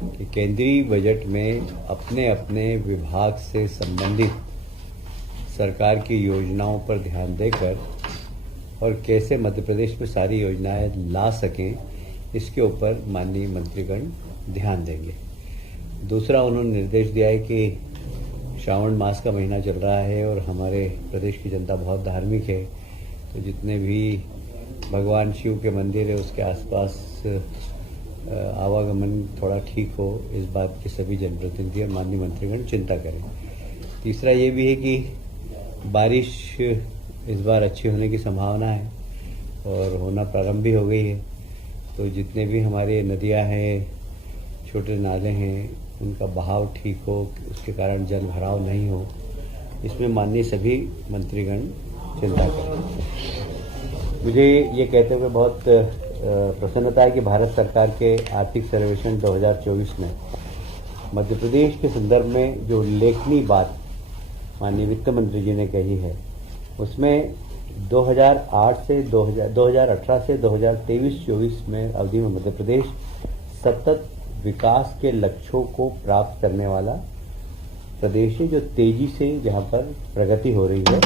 कि केंद्रीय बजट में अपने अपने विभाग से संबंधित सरकार की योजनाओं पर ध्यान देकर और कैसे मध्य प्रदेश में सारी योजनाएं ला सकें, इसके ऊपर माननीय मंत्रीगण ध्यान देंगे। दूसरा, उन्होंने निर्देश दिया है कि श्रावण मास का महीना चल रहा है और हमारे प्रदेश की जनता बहुत धार्मिक है, तो जितने भी भगवान शिव के मंदिर है उसके आसपास आवागमन थोड़ा ठीक हो, इस बात की सभी जनप्रतिनिधि और माननीय मंत्रीगण चिंता करें। तीसरा ये भी है कि बारिश इस बार अच्छी होने की संभावना है और होना प्रारंभ भी हो गई है, तो जितने भी हमारे नदियां हैं, छोटे नाले हैं, उनका बहाव ठीक हो, उसके कारण जल भराव नहीं हो, इसमें माननीय सभी मंत्रीगण चिंता करें। मुझे ये कहते हुए बहुत प्रसन्नता है कि भारत सरकार के आर्थिक सर्वेक्षण 2024 में मध्य प्रदेश के संदर्भ में जो उल्लेखनीय बात माननीय वित्त मंत्री जी ने कही है, उसमें 2018 से 2023-24 में अवधि में मध्य प्रदेश सतत विकास के लक्ष्यों को प्राप्त करने वाला प्रदेश है, जो तेजी से जहां पर प्रगति हो रही है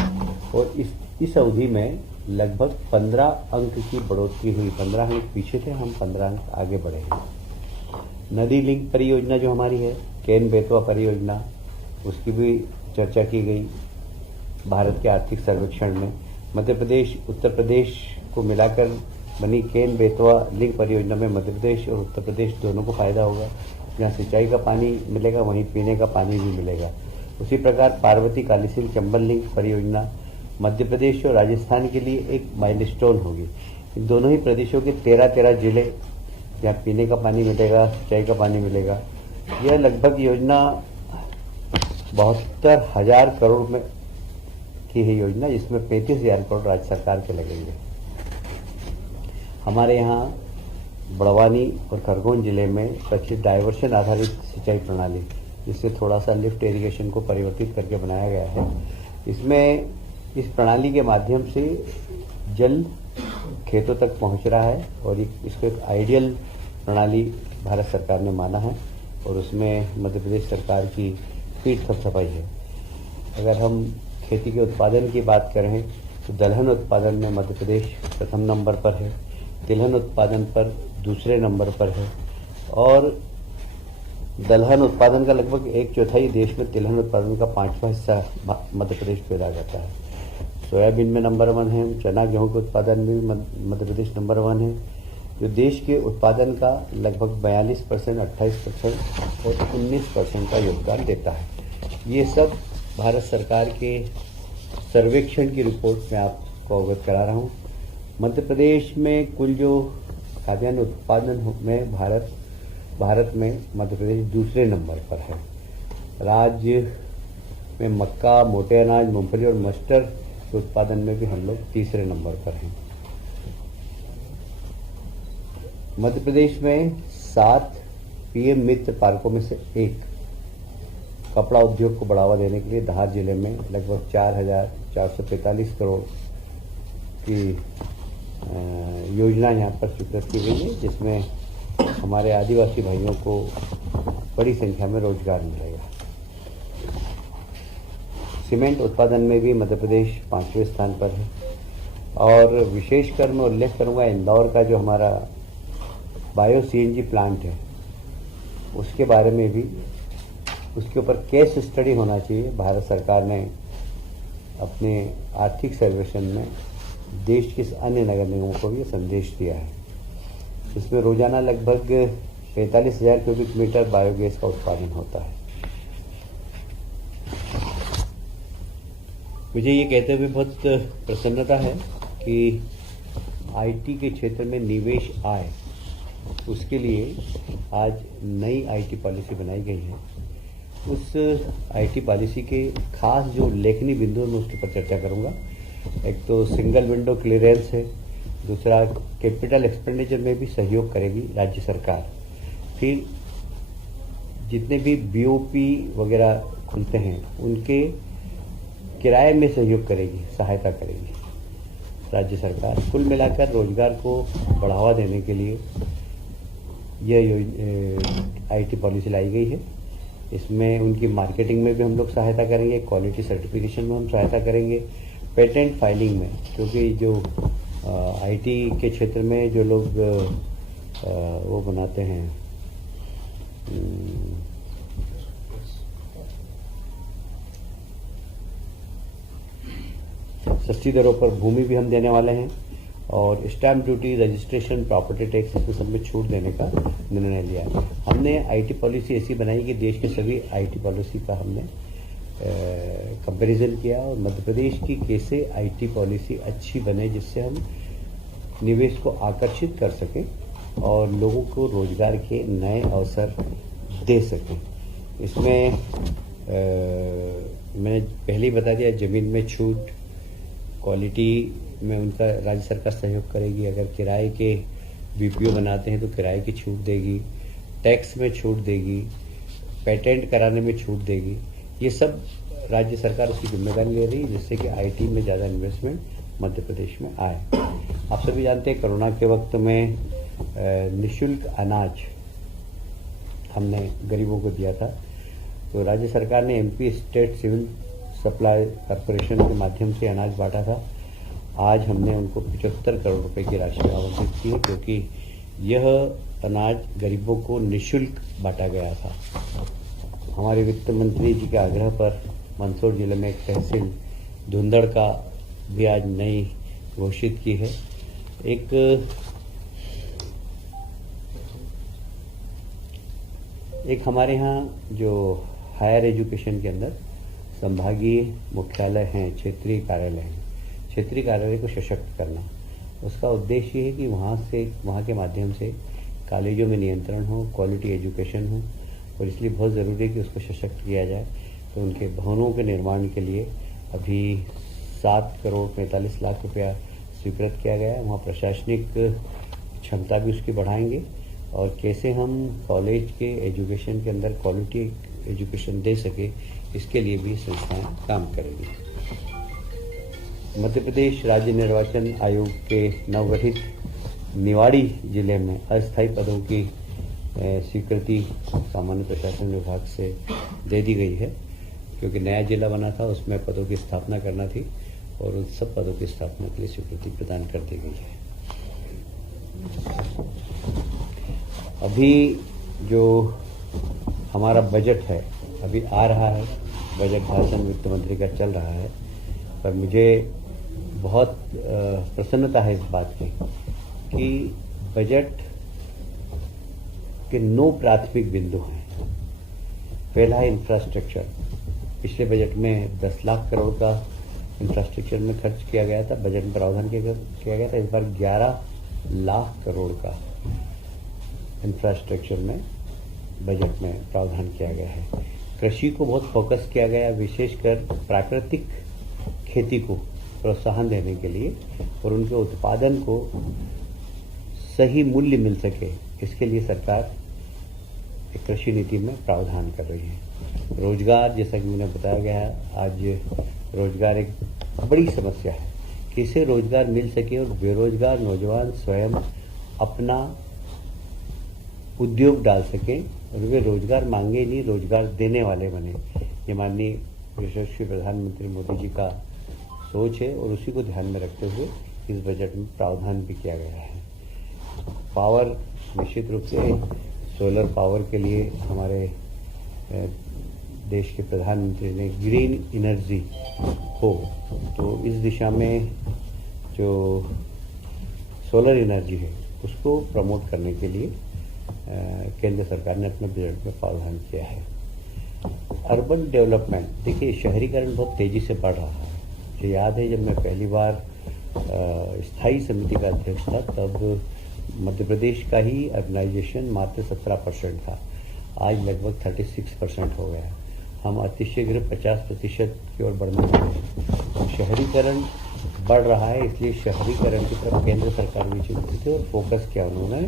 और इस अवधि में लगभग 15 अंक की बढ़ोतरी हुई। 15 अंक पीछे थे, हम 15 अंक आगे बढ़े हैं। नदी लिंक परियोजना जो हमारी है, केन बेतवा परियोजना, उसकी भी चर्चा की गई। भारत के आर्थिक सर्वेक्षण में मध्य प्रदेश उत्तर प्रदेश को मिलाकर बनी केन बेतवा लिंक परियोजना में मध्य प्रदेश और उत्तर प्रदेश दोनों को फायदा होगा। जहाँ सिंचाई का पानी मिलेगा वहीं पीने का पानी भी मिलेगा। उसी प्रकार पार्वती कालीसिंध चंबल लिंक परियोजना मध्य प्रदेश और राजस्थान के लिए एक माइलस्टोन होगी। इन दोनों ही प्रदेशों के 13 जिले जहाँ पीने का पानी मिलेगा, सिंचाई का पानी मिलेगा। यह लगभग योजना 72,000 करोड़ में की है योजना, जिसमें 35,000 करोड़ राज्य सरकार के लगेंगे। हमारे यहाँ बड़वानी और खरगोन जिले में प्रचलित डायवर्शन आधारित सिंचाई प्रणाली, जिससे थोड़ा सा लिफ्ट इरिगेशन को परिवर्तित करके बनाया गया है, इसमें इस प्रणाली के माध्यम से जल खेतों तक पहुंच रहा है और इसको एक आइडियल प्रणाली भारत सरकार ने माना है और उसमें मध्य प्रदेश सरकार की पीठ थपथपाई है। अगर हम खेती के उत्पादन की बात करें तो दलहन उत्पादन में मध्य प्रदेश प्रथम नंबर पर है, तिलहन उत्पादन पर दूसरे नंबर पर है और दलहन उत्पादन का लगभग 1/4 देश में, तिलहन उत्पादन का 5वां हिस्सा मध्य प्रदेश पैदा करता है। सोयाबीन में नंबर 1 है, चना गेहूं के उत्पादन में मध्य प्रदेश नंबर 1 है, जो देश के उत्पादन का लगभग 42%, 28% और 19% का योगदान देता है। ये सब भारत सरकार के सर्वेक्षण की रिपोर्ट में आपको अवगत करा रहा हूँ। मध्य प्रदेश में कुल जो खाद्यान्न उत्पादन में भारत में मध्य प्रदेश दूसरे नंबर पर है। राज्य में मक्का, मोटे अनाज, मूंगफली और मस्टर्ड के उत्पादन में भी हम लोग तीसरे नंबर पर हैं। मध्य प्रदेश में 7 पीएम मित्र पार्कों में से एक कपड़ा उद्योग को बढ़ावा देने के लिए धार जिले में लगभग 4,445 करोड़ की योजना यहाँ पर स्वीकृत की गई है, जिसमें हमारे आदिवासी भाइयों को बड़ी संख्या में रोजगार मिलेगा। सीमेंट उत्पादन में भी मध्य प्रदेश 5वें स्थान पर है और विशेषकर मैं उल्लेख करूँगा इंदौर का जो हमारा बायो सीएनजी प्लांट है, उसके बारे में भी, उसके ऊपर केस स्टडी होना चाहिए। भारत सरकार ने अपने आर्थिक सर्वेक्षण में देश के अन्य नगर निगमों को भी ये संदेश दिया है। इसमें रोजाना लगभग 45,000 क्यूबिक मीटर बायोगैस का उत्पादन होता है। मुझे ये कहते हुए बहुत प्रसन्नता है कि आईटी के क्षेत्र में निवेश आए, उसके लिए आज नई आईटी पॉलिसी बनाई गई है। उस आईटी पॉलिसी के खास जो उल्लेखनीय बिंदु है मैं उसके ऊपर चर्चा करूंगा। एक तो सिंगल विंडो क्लियरेंस है, दूसरा कैपिटल एक्सपेंडिचर में भी सहयोग करेगी राज्य सरकार। फिर जितने भी बीओपी वगैरह खुलते हैं उनके किराए में सहयोग करेगी, सहायता करेगी राज्य सरकार। कुल मिलाकर रोजगार को बढ़ावा देने के लिए यह आईटी पॉलिसी लाई गई है। इसमें उनकी मार्केटिंग में भी हम लोग सहायता करेंगे, क्वालिटी सर्टिफिकेशन में हम सहायता करेंगे, पेटेंट फाइलिंग में, क्योंकि जो आईटी के क्षेत्र में जो लोग वो बनाते हैं सस्ती दरों पर भूमि भी हम देने वाले हैं, और stamp duty, registration, property tax, इसमें सब में छूट देने का निर्णय लिया है। हमने आईटी पॉलिसी ऐसी बनाई कि देश के सभी आईटी पॉलिसी का हमने कंपैरिजन किया, और मध्य प्रदेश की कैसे आईटी पॉलिसी अच्छी बने जिससे हम निवेश को आकर्षित कर सकें और लोगों को रोजगार के नए अवसर दे सकें। इसमें मैंने पहले ही बता दिया, जमीन में छूट, क्वालिटी में उनका राज्य सरकार सहयोग करेगी, अगर किराए के बीपीओ बनाते हैं तो किराए की छूट देगी, टैक्स में छूट देगी, पेटेंट कराने में छूट देगी। ये सब राज्य सरकार उसकी जिम्मेदारी ले रही है जिससे कि आईटी में ज़्यादा इन्वेस्टमेंट मध्य प्रदेश में आए। आप सभी जानते हैं कोरोना के वक्त में निःशुल्क अनाज हमने गरीबों को दिया था, तो राज्य सरकार ने MP state civil supply corporation के माध्यम से अनाज बांटा था। आज हमने उनको 75 करोड़ रुपए की राशि आवंटित की है, क्योंकि यह अनाज गरीबों को निःशुल्क बांटा गया था। हमारे वित्त मंत्री जी के आग्रह पर मंदसौर जिले में एक तहसील धुंधड़ का भी आज नई घोषित की है। एक हमारे यहाँ जो हायर एजुकेशन के अंदर संभागीय मुख्यालय हैं, क्षेत्रीय कार्यालय हैं, क्षेत्रीय कार्यालय को सशक्त करना, उसका उद्देश्य ये है कि वहाँ के माध्यम से कॉलेजों में नियंत्रण हो, क्वालिटी एजुकेशन हो, और इसलिए बहुत ज़रूरी है कि उसको सशक्त किया जाए। तो उनके भवनों के निर्माण के लिए अभी 7 करोड़ 45 लाख रुपया स्वीकृत किया गया है। वहाँ प्रशासनिक क्षमता भी उसकी बढ़ाएंगे, और कैसे हम कॉलेज के एजुकेशन के अंदर क्वालिटी एजुकेशन दे सके, इसके लिए भी संस्थाएं काम करेंगी। मध्य प्रदेश राज्य निर्वाचन आयोग के नवगठित निवाड़ी जिले में अस्थायी पदों की स्वीकृति सामान्य प्रशासन विभाग से दे दी गई है, क्योंकि नया जिला बना था, उसमें पदों की स्थापना करना थी, और उन सब पदों की स्थापना के लिए स्वीकृति प्रदान कर दी गई है। अभी जो हमारा बजट है अभी आ रहा है, बजट भाषण वित्त मंत्री का चल रहा है, पर मुझे बहुत प्रसन्नता है इस बात की कि बजट के 9 प्राथमिक बिंदु हैं। पहला है इंफ्रास्ट्रक्चर। पिछले बजट में 10 लाख करोड़ का इंफ्रास्ट्रक्चर में खर्च किया गया था, बजट में प्रावधान किया गया था। इस बार 11 लाख करोड़ का इंफ्रास्ट्रक्चर में बजट में प्रावधान किया गया है। कृषि को बहुत फोकस किया गया, विशेषकर प्राकृतिक खेती को प्रोत्साहन देने के लिए, और उनके उत्पादन को सही मूल्य मिल सके, इसके लिए सरकार एक कृषि नीति में प्रावधान कर रही है। रोजगार, जैसा कि मैंने बताया गया है, आज रोजगार एक बड़ी समस्या है। कैसे रोजगार मिल सके और बेरोजगार नौजवान स्वयं अपना उद्योग डाल सके और वे रोजगार मांगे नहीं, रोजगार देने वाले बने। ये माननीय यशस्वी प्रधानमंत्री मोदी जी का सोच है, और उसी को ध्यान में रखते हुए इस बजट में प्रावधान भी किया गया है। पावर, निश्चित रूप से सोलर पावर के लिए हमारे देश के प्रधानमंत्री ने ग्रीन एनर्जी हो, तो इस दिशा में जो सोलर एनर्जी है उसको प्रमोट करने के लिए केंद्र सरकार ने अपने बजट में प्रावधान किया है। अर्बन डेवलपमेंट, देखिए शहरीकरण बहुत तेजी से बढ़ रहा है। मुझे याद है जब मैं पहली बार स्थायी समिति का अध्यक्ष था, तब मध्य प्रदेश का ही अर्बनाइजेशन मात्र 17% था, आज लगभग 36% हो गया। हम अतिशीघ्र 50% की ओर बढ़ने वाले हैं। शहरीकरण बढ़ रहा है, इसलिए शहरीकरण की तरफ केंद्र सरकार भी चिंतित है और फोकस किया उन्होंने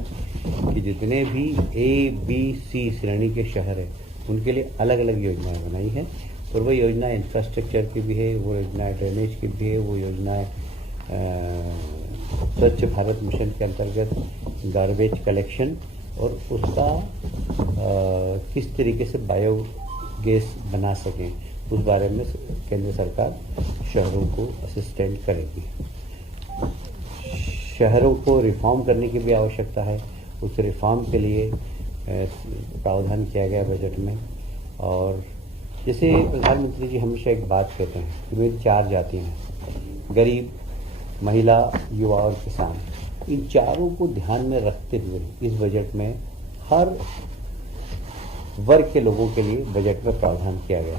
कि जितने भी ABC श्रेणी के शहर हैं उनके लिए अलग अलग योजनाएं बनाई हैं, और वो योजना इंफ्रास्ट्रक्चर की भी है, वो योजना ड्रेनेज की भी है, वो योजना स्वच्छ भारत मिशन के अंतर्गत गार्बेज कलेक्शन और उसका किस तरीके से बायोगैस बना सकें, उस बारे में केंद्र सरकार शहरों को असिस्टेंट करेगी। शहरों को रिफॉर्म करने की भी आवश्यकता है। उस रिफॉर्म के लिए प्रावधान किया गया बजट में। और जैसे प्रधानमंत्री जी हमेशा एक बात कहते हैं कि मेरी 4 जातियाँ हैं, गरीब, महिला, युवा और किसान। इन चारों को ध्यान में रखते हुए इस बजट में हर वर्ग के लोगों के लिए बजट में प्रावधान किया गया।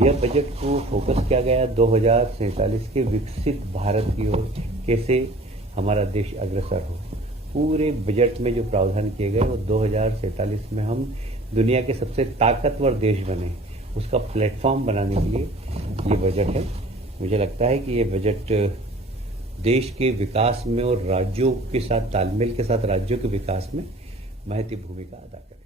यह बजट को फोकस किया गया 2047 के विकसित भारत की ओर, कैसे हमारा देश अग्रसर हो। पूरे बजट में जो प्रावधान किए गए वो 2047 में हम दुनिया के सबसे ताकतवर देश बने, उसका प्लेटफॉर्म बनाने के लिए ये बजट है। मुझे लगता है कि ये बजट देश के विकास में और राज्यों के साथ तालमेल के साथ राज्यों के विकास में महत्वपूर्ण भूमिका अदा करेगा।